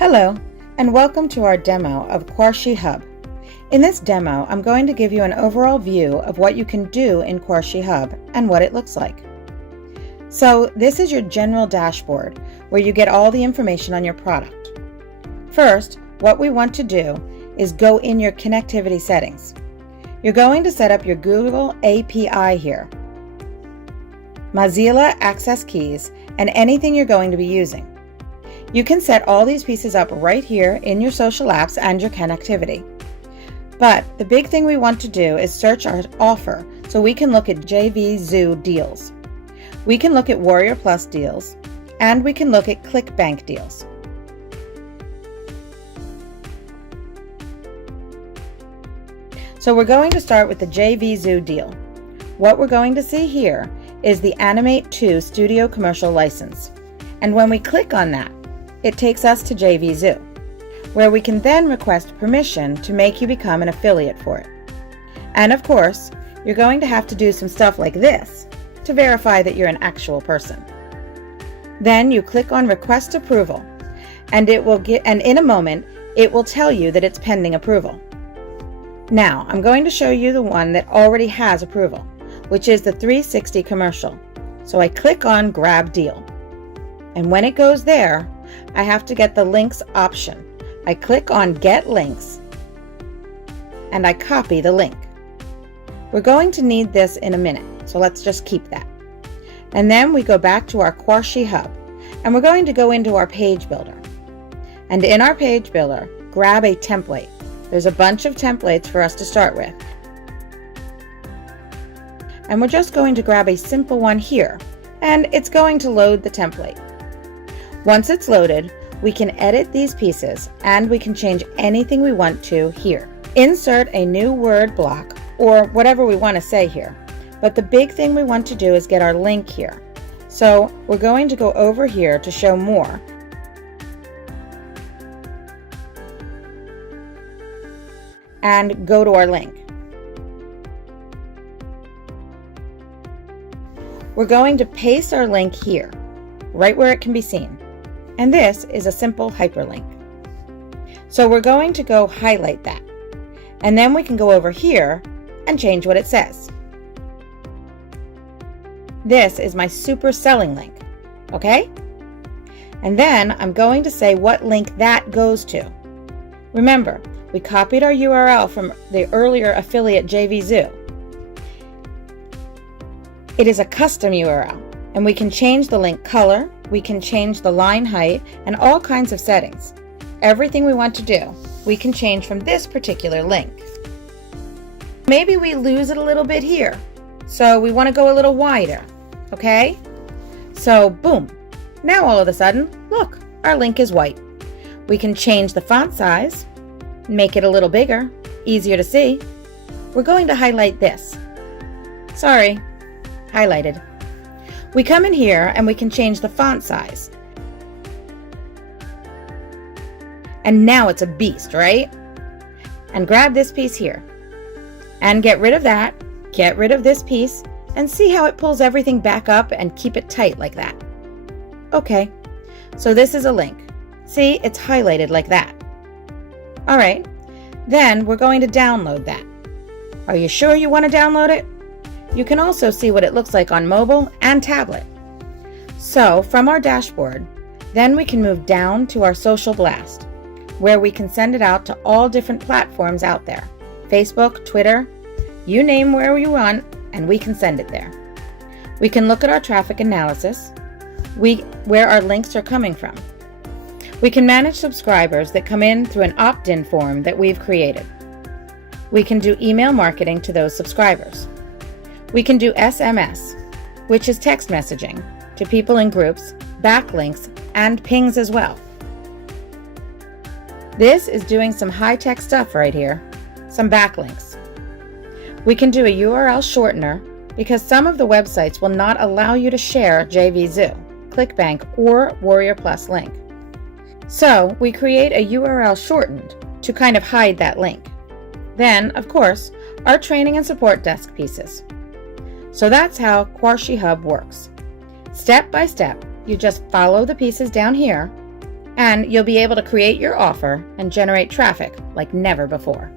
Hello, and welcome to our demo of Quarsi Hub. In this demo, I'm going to give you an overall view of what you can do in Quarsi Hub and what it looks like. So this is your general dashboard where you get all the information on your product. First, what we want to do is go in your connectivity settings. You're going to set up your Google API here, Mozilla access keys, and anything you're going to be using. You can set all these pieces up right here in your social apps and your connectivity. But the big thing we want to do is search our offer so we can look at JVZoo deals. We can look at Warrior Plus deals, and we can look at ClickBank deals. So we're going to start with the JVZoo deal. What we're going to see here is the Animate 2 Studio Commercial License. And when we click on that, it takes us to JVZoo, where we can then request permission to make you become an affiliate for it. And of course, you're going to have to do some stuff like this to verify that you're an actual person. Then you click on Request Approval, and in a moment, it will tell you that it's pending approval. Now, I'm going to show you the one that already has approval, which is the 360 commercial. So I click on Grab Deal. And when it goes there, I have to get the links option. I click on Get Links, and I copy the link. We're going to need this in a minute, so let's just keep that. And then we go back to our Quarsi Hub, and we're going to go into our page builder. And in our page builder, grab a template. There's a bunch of templates for us to start with. And we're just going to grab a simple one here, and it's going to load the template. Once it's loaded, we can edit these pieces and we can change anything we want to here. Insert a new word block or whatever we want to say here. But the big thing we want to do is get our link here. So we're going to go over here to show more. And go to our link. We're going to paste our link here, right where it can be seen. And this is a simple hyperlink. So we're going to go highlight that. And then we can go over here and change what it says. This is my super selling link, okay? And then I'm going to say what link that goes to. Remember, we copied our URL from the earlier affiliate JVZoo. It is a custom URL, and we can change the link color, we can change the line height, and all kinds of settings. Everything we want to do, we can change from this particular link. Maybe we lose it a little bit here, so we want to go a little wider, okay? So boom, now all of a sudden, look, our link is white. We can change the font size, make it a little bigger, easier to see. We're going to highlight this. Sorry, highlighted. We come in here and we can change the font size. And now it's a beast, right? And grab this piece here. And get rid of that, get rid of this piece, and see how it pulls everything back up and keep it tight like that. Okay, so this is a link. See, it's highlighted like that. All right, then we're going to download that. Are you sure you want to download it? You can also see what it looks like on mobile and tablet. So from our dashboard, then we can move down to our social blast, where we can send it out to all different platforms out there. Facebook, Twitter, you name where you want, and we can send it there. We can look at our traffic analysis, where our links are coming from. We can manage subscribers that come in through an opt-in form that we've created. We can do email marketing to those subscribers. We can do SMS, which is text messaging, to people in groups, backlinks, and pings as well. This is doing some high-tech stuff right here, some backlinks. We can do a URL shortener because some of the websites will not allow you to share JVZoo, ClickBank, or Warrior Plus link. So we create a URL shortened to kind of hide that link. Then, of course, our training and support desk pieces. So that's how Quarsi Hub works. Step by step, you just follow the pieces down here, And you'll be able to create your offer and generate traffic like never before.